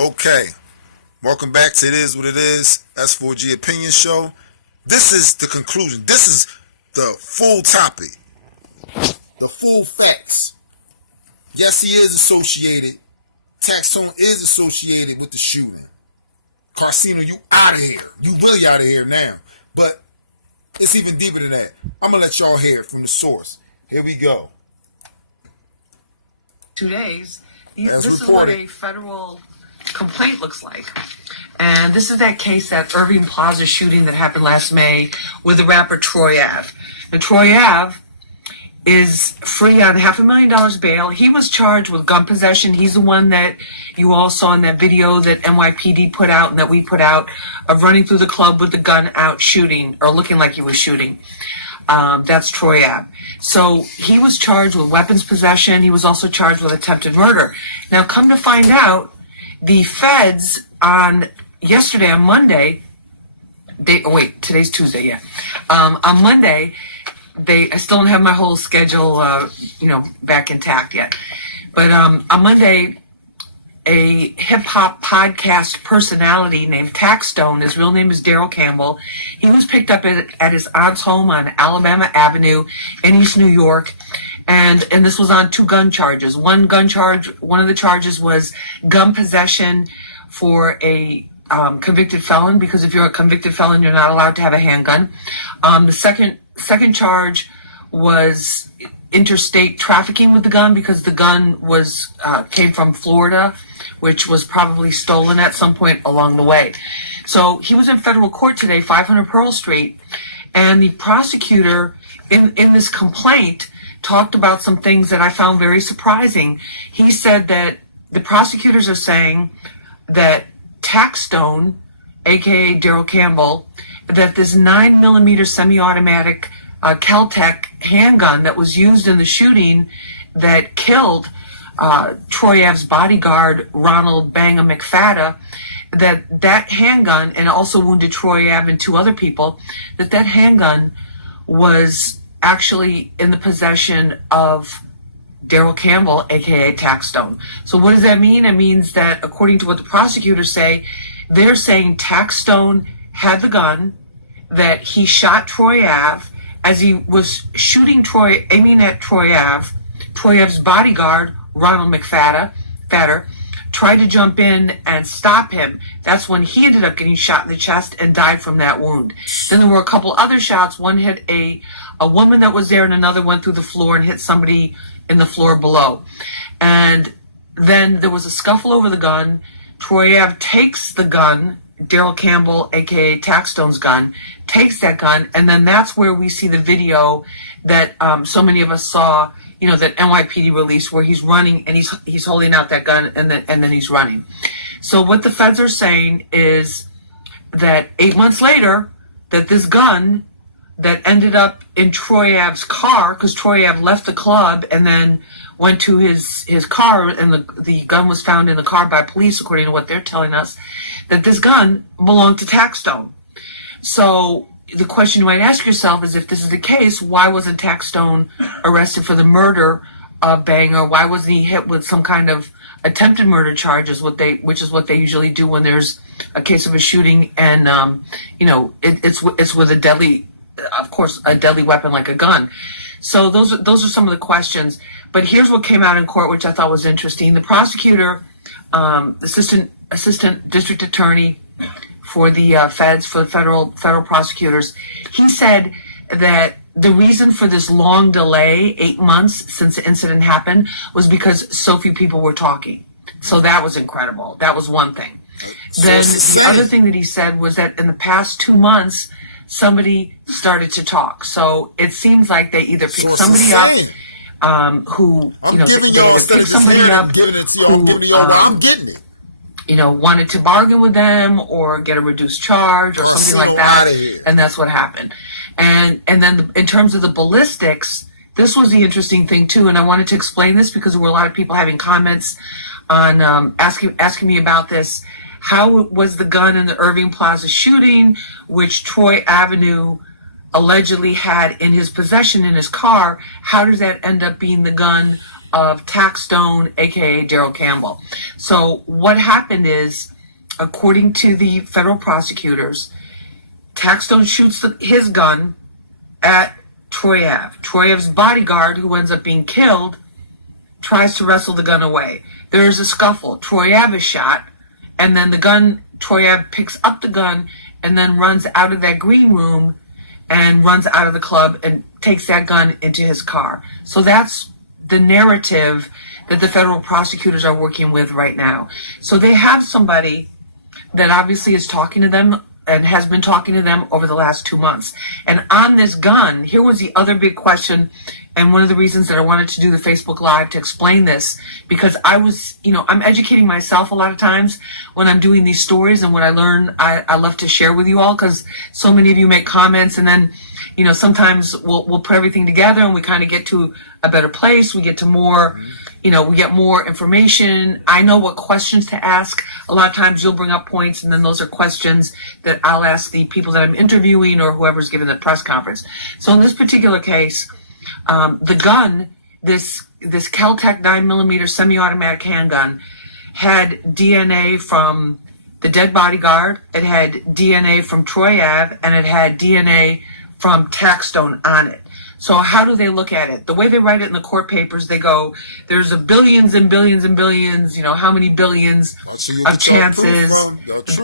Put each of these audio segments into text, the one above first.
Okay, welcome back to It Is What It Is, S.4.G Opinion Show. This is the conclusion. This is the full topic, the full facts. Yes, he is associated. TAXSTONE is associated with the shooting. KARCENO, you out of here. You really out of here now. But it's even deeper than that. I'm going to let y'all hear it from the source. Here we go. 2 days. This is what a federal complaint looks like. And this is that case, that Irving Plaza shooting that happened last May with the rapper Troy Ave. Now, Troy Ave is free on $500,000 bail. He was charged with gun possession. He's the one that you all saw in that video that NYPD put out and that we put out of running through the club with the gun out shooting, or looking like he was shooting. That's Troy Ave. So he was charged with weapons possession. He was also charged with attempted murder. Now, come to find out, the feds on Monday, today's Tuesday, yeah. On Monday, I still don't have my whole schedule, back intact yet. But on Monday, a hip-hop podcast personality named TAXSTONE, his real name is Daryl Campbell, he was picked up at his aunt's home on Alabama Avenue in East New York. And this was on 2 gun charges. One of the charges was gun possession for a convicted felon, because if you're a convicted felon, you're not allowed to have a handgun. The second charge was interstate trafficking with the gun, because the gun came from Florida, which was probably stolen at some point along the way. So he was in federal court today, 500 Pearl Street, and the prosecutor in this complaint talked about some things that I found very surprising. He said that the prosecutors are saying that TAXSTONE, aka Daryl Campbell, that this 9mm semi-automatic Kel-Tec handgun that was used in the shooting that killed Troy Ave's bodyguard, Ronald Banga McFadden, that handgun, and also wounded Troy Ave and 2 other people, that handgun was actually in the possession of Daryl Campbell, aka TAXSTONE. So what does that mean? It means that, according to what the prosecutors say, they're saying TAXSTONE had the gun, that he shot Troy Ave as he was aiming at Troy Ave. Troy Ave's bodyguard, Ronald McFadden, tried to jump in and stop him. That's when he ended up getting shot in the chest and died from that wound. Then there were a couple other shots. One hit a woman that was there, and another went through the floor and hit somebody in the floor below. And then there was a scuffle over the gun. Troy Ave takes the gun, Daryl Campbell, aka TAXSTONE's gun, takes that gun, and then that's where we see the video that so many of us saw, that NYPD released, where he's running and he's holding out that gun, and then he's running. So what the feds are saying is that 8 months later, that this gun that ended up in Troy Ave's car, because Troy Ave left the club and then went to his car, and the gun was found in the car by police, according to what they're telling us, that this gun belonged to TAXSTONE. So the question you might ask yourself is, if this is the case, why wasn't TAXSTONE arrested for the murder of Banga? Why wasn't he hit with some kind of attempted murder charges, which is what they usually do when there's a case of a shooting, and it's with a deadly weapon like a gun. So those are some of the questions. But here's what came out in court, which I thought was interesting. The prosecutor, assistant district attorney for the feds, for the federal prosecutors, he said that the reason for this long delay, 8 months since the incident happened, was because so few people were talking. So that was incredible. That was one thing. Then the other thing that he said was that in the past 2 months, somebody started to talk. So it seems like they either picked somebody up who, I'm getting it. Wanted to bargain with them or get a reduced charge or something like that. And that's what happened. And then in terms of the ballistics, this was the interesting thing too. And I wanted to explain this because there were a lot of people having comments on asking me about this. How was the gun in the Irving Plaza shooting, which Troy Avenue allegedly had in his possession in his car, how does that end up being the gun of TAXSTONE, aka Daryl Campbell. So what happened is, according to the federal prosecutors, TAXSTONE shoots his gun at Troy Ave. Troy Ave's bodyguard, who ends up being killed, tries to wrestle the gun away. There is a scuffle. Troy Ave is shot, and then Troy Ave picks up the gun and then runs out of that green room and runs out of the club and takes that gun into his car. So that's the narrative that the federal prosecutors are working with right now. So they have somebody that obviously is talking to them and has been talking to them over the last 2 months. And on this gun, here was the other big question, and one of the reasons that I wanted to do the Facebook Live to explain this, because I'm educating myself a lot of times when I'm doing these stories, and what I learn, I love to share with you all, because so many of you make comments, and then, sometimes we'll put everything together and we kind of get to a better place. We get to more, we get more information. I know what questions to ask. A lot of times you'll bring up points, and then those are questions that I'll ask the people that I'm interviewing or whoever's giving the press conference. So in this particular case, the gun, this Kel-Tec 9mm semi-automatic handgun, had DNA from the dead bodyguard, it had DNA from Troy Ave, and it had DNA from TAXSTONE on it. So how do they look at it? The way they write it in the court papers, they go, there's a billions and billions and billions, how many billions of chances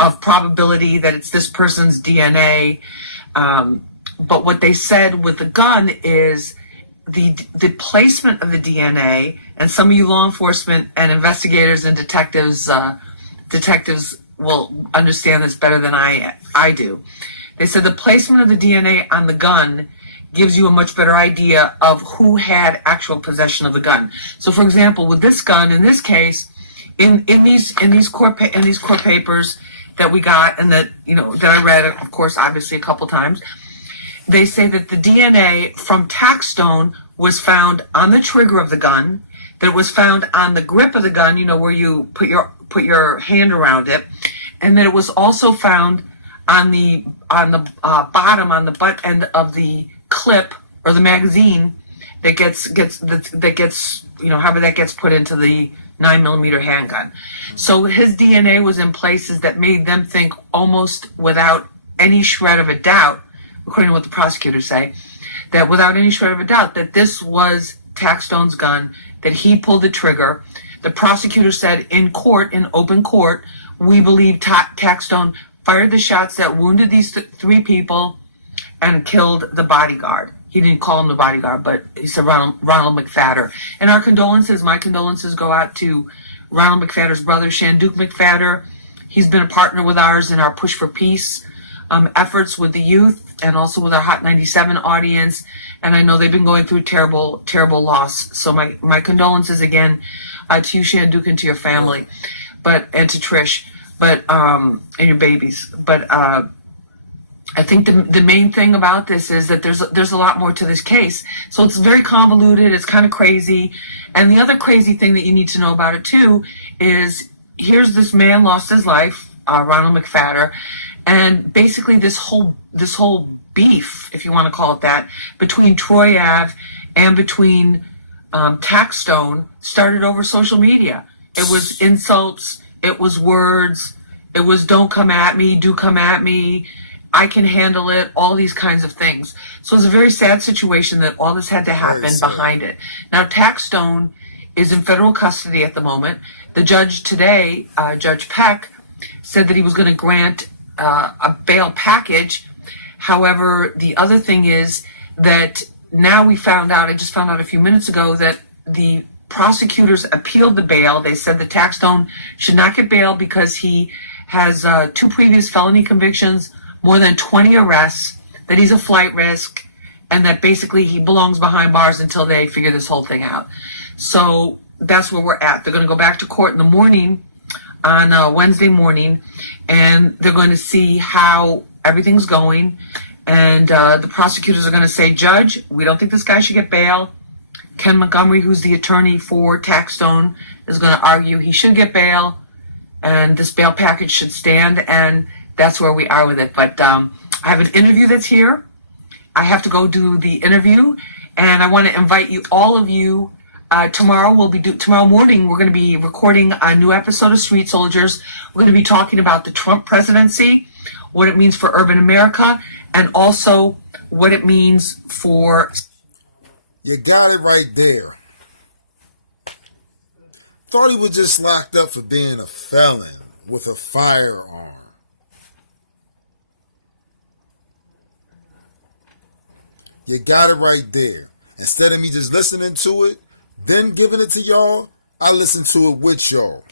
of probability that it's this person's DNA. But what they said with the gun is the placement of the DNA, and some of you law enforcement and investigators and detectives will understand this better than I do. They said the placement of the DNA on the gun gives you a much better idea of who had actual possession of the gun. So, for example, with this gun, in this case, in these court papers that we got, and that that I read, of course, obviously a couple times, they say that the DNA from TAXSTONE was found on the trigger of the gun, that it was found on the grip of the gun, where you put your hand around it, and that it was also found on the bottom, on the butt end of the clip or the magazine that gets however that gets put into the 9mm handgun. So his DNA was in places that made them think, almost without any shred of a doubt, according to what the prosecutors say, that without any shred of a doubt that this was TAXSTONE's gun, that he pulled the trigger. The prosecutor said in court, in open court, we believe TAXSTONE fired the shots that wounded these three people and killed the bodyguard. He didn't call him the bodyguard, but he said Ronald McFadder. And my condolences go out to Ronald McFadder's brother, Shanduke McFadder. He's been a partner with ours in our Push for Peace efforts with the youth, and also with our Hot 97 audience. And I know they've been going through terrible, terrible loss. So my condolences again to you, Shanduke, and to your family, and to Trish, and your babies. But I think the main thing about this is that there's a lot more to this case. So it's very convoluted. It's kind of crazy. And the other crazy thing that you need to know about it too is, here's this man lost his life, Ronald McFadder, and basically this whole beef, if you want to call it that, between Troy Ave and between TAXSTONE started over social media. It was insults. It was words. It was don't come at me, do come at me. I can handle it, all these kinds of things. So it's a very sad situation that all this had to happen behind it. Now, TAXSTONE is in federal custody at the moment. The judge today, Judge Peck, said that he was going to grant a bail package. However, the other thing is that now I just found out a few minutes ago, that the prosecutors appealed the bail. They said that TAXSTONE should not get bail because he has 2 previous felony convictions, more than 20 arrests, that he's a flight risk, and that basically he belongs behind bars until they figure this whole thing out. So that's where we're at. They're going to go back to court in the morning, on Wednesday morning, and they're going to see how everything's going. And the prosecutors are going to say, Judge, we don't think this guy should get bail. Ken Montgomery, who's the attorney for TAXSTONE, is going to argue he should get bail, and this bail package should stand, and that's where we are with it. But I have an interview that's here. I have to go do the interview, and I want to invite all of you Tomorrow tomorrow morning we're going to be recording a new episode of Street Soldiers. We're going to be talking about the Trump presidency, what it means for urban America, and also what it means for... You got it right there. Thought he was just locked up for being a felon with a firearm. You got it right there. Instead of me just listening to it, then giving it to y'all, I listened to it with y'all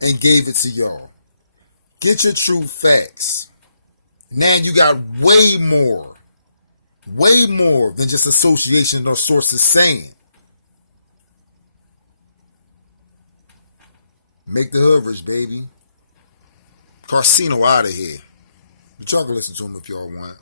and gave it to y'all. Get your true facts. Now you got way more than just association or sources saying. Make the hood rich, baby. KARCENO out of here. But y'all can listen to him if y'all want.